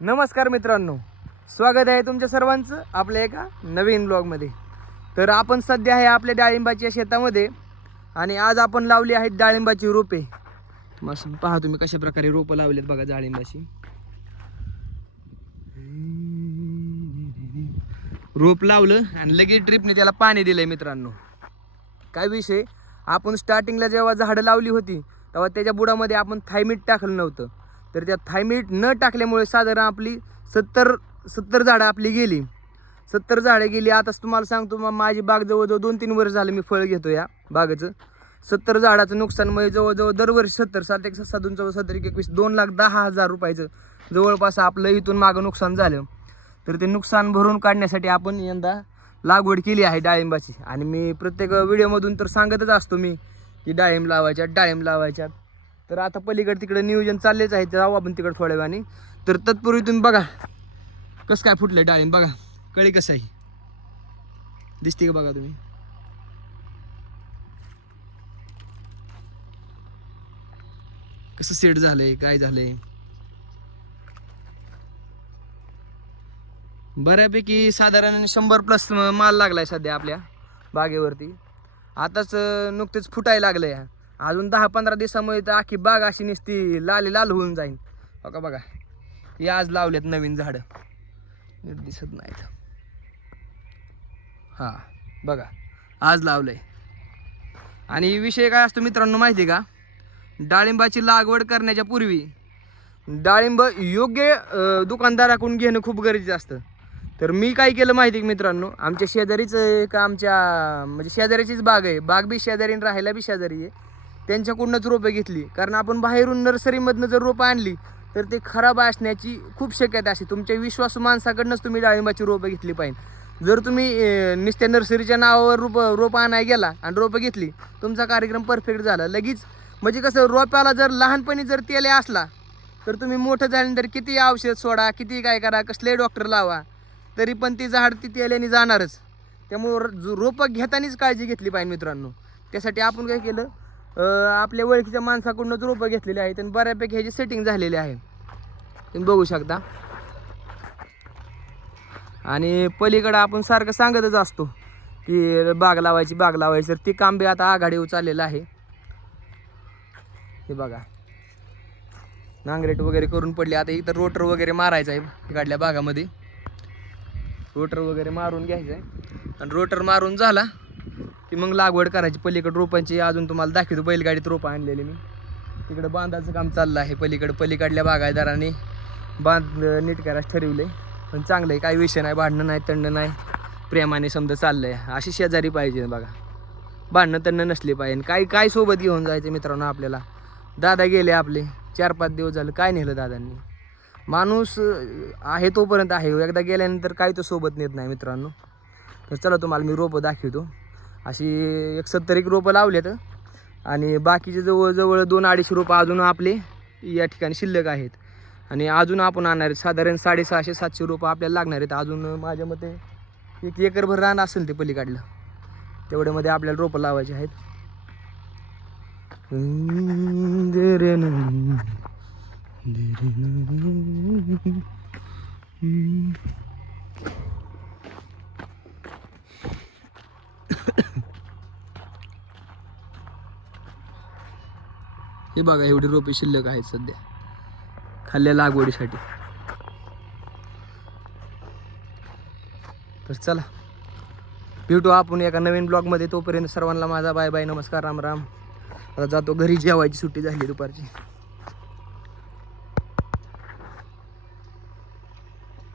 नमस्कार मित्रांनो स्वागत आहे तुमच्या सर्वांचं आपल्या एका नवीन ब्लॉगमध्ये तर आपण सध्या आहे आपल्या डाळिंबाच्या शेतामध्ये आणि आज आपण लावली आहेत डाळिंबाची रोपे. मस्त पहा तुम्ही कशा प्रकारे रोपं लावलेत बघा डाळिंबाची. रोप लावलं आणि लगेच ड्रिपने त्याला पाणी दिलंय मित्रांनो. काय विषय? आपण स्टार्टिंगला जेव्हा झाडं लावली होती तेव्हा त्याच्या बुडामध्ये आपण थायमीट टाकलं नव्हतं. तर त्या थायमेट न टाकल्यामुळे साधारण आपली सत्तर सत्तर झाडं आपली गेली. सत्तर झाडं गेली. आताच तुम्हाला सांगतो मग माझी बाग जवळजवळ दोन तीन वर्ष झालं मी फळ घेतो या बागेचं. सत्तर झाडाचं नुकसान म्हणजे जवळजवळ दरवर्षी सत्तर सात एक सात दोन चौदा सत्तर एक एकवीस दोन लाख दहा हजार रुपयाचं जवळपास आपलं इथून मागं नुकसान झालं. तर ते नुकसान भरून काढण्यासाठी आपण यंदा लागवड केली आहे डाळिंबाची. आणि मी प्रत्येक व्हिडिओमधून तर सांगतच असतो मी की डाळिंब लावायच्या डाळिंब लावायच्या तर आता पलीकडे तिकडे नियोजन चाललेच आहे जाऊ आपण तिकडे थोड्या वेळाने तर तत्पूर्वी तुम्ही बघा कसं काय फुटलं डाळिंब बघा. कळी कसं आहे? दिसते का बघा तुम्ही? कसं सेट झालंय काय झालंय? बऱ्यापैकी साधारण शंभर प्लस माल लागलाय सध्या आपल्या बागेवरती. आताच नुकतेच फुटायला लागलंय अजून दहा पंधरा दिवसामुळे तर आखी बाग अशी नसती लाली लाल होऊन जाईल बघा हो बघा हे आज लावलेत नवीन झाडं. नीट दिसत नाहीत. हां बघा आज लावलंय. आणि विषय काय असतो मित्रांनो माहिती आहे का? डाळिंबाची लागवड करण्याच्या पूर्वी डाळिंब योग्य दुकानदाराकडून घेणं खूप गरजेचं असतं. तर मी काय केलं माहिती आहे का मित्रांनो? आमच्या शेजारीच एक आमच्या म्हणजे शेजाऱ्याचीच बाग आहे. बाग बी शेजारीन राहायला बी शेजारी आहे. त्यांच्याकडूनच रोपं घेतली. कारण आपण बाहेरून नर्सरीमधनं जर रोपं आणली तर ते खराब असण्याची खूप शक्यता असते. तुमच्या विश्वासू माणसाकडनंच तुम्ही डाळिंबाची रोपं घेतली पाहिजे. जर तुम्ही नुसत्या नर्सरीच्या नावावर रोप रोपं आणायला गेला आणि रोपं घेतली तुमचा कार्यक्रम परफेक्ट झाला. लगेच म्हणजे कसं रोप्याला जर लहानपणी जर तेले असला तर तुम्ही मोठं झाल्यानंतर किती औषध सोडा किती काय करा कसले डॉक्टर लावा तरी पण ती झाड ती तेल्याने जाणारच. त्यामुळं जो रोपं घेतानाच काळजी घेतली पाहिजे मित्रांनो. त्यासाठी आपण काय केलं आपल्या ओळखीच्या माणसाकडूनच रोपं घेतलेली आहेत आणि बऱ्यापैकी ह्याची सेटिंग झालेली आहे. तुम्ही बघू शकता. आणि पलीकडं आपण सारखं सांगतच असतो की बाग लावायची बाग लावायची. तर ती काम बी आता आघाडीवर चाललेलं आहे. हे बघा. नांगरेट वगैरे करून पडले. आता इथं रोटर वगैरे मारायचं आहे इकडल्या बागामध्ये रोटर वगैरे मारून घ्यायचं आहे. आणि रोटर मारून झाला. की मग लागवड करायची. पलीकडे रोपांची अजून तुम्हाला दाखवतो. बैलगाडीत रोपं आणलेली मी. तिकडं बांधाचं काम चाललं आहे. पलीकडं पलीकडल्या बागायदारांनी बांध नीट करायचं ठरवलं आहे पण चांगलं आहे. काही विषय नाही. भांडणं नाही तंड नाही. प्रेमाने समजा चाललं आहे अशी शेजारी पाहिजे बघा. भांडणं तंडणं नसली पाहिजे. काय काय सोबत घेऊन जायचं मित्रांनो आपल्याला? दादा गेले आपले. चार पाच दिवस झालं. काय नेलं दादांनी? माणूस आहे तोपर्यंत आहे. एकदा गेल्यानंतर काही तो सोबत नेत नाही मित्रांनो. तर चला तुम्हाला मी रोपं दाखवतो. अशी एक सत्तर एक रोपं लावलेत. आणि बाकीचे जवळजवळ दोन अडीचशे रोपं अजून आपले या ठिकाणी शिल्लक आहेत. आणि अजून आपण आणणार साधारण साडेसहाशे सातशे रोपं आपल्याला लागणार आहेत. अजून माझ्या मते एक एकरभर रान असेल ते पलीकडलं. तेवढ्यामध्ये आपल्याला रोपं लावायचे आहेत. हे बघा एवढी रोपे शिल्लक आहेत सध्या. खाल्ल्या लागवडीसाठी. तर चला भेटू आपण एका नवीन ब्लॉगमध्ये. तोपर्यंत सर्वांना माझा बाय बाय नमस्कार राम राम. आता जातो घरी जेवायची सुट्टी झाली दुपारची.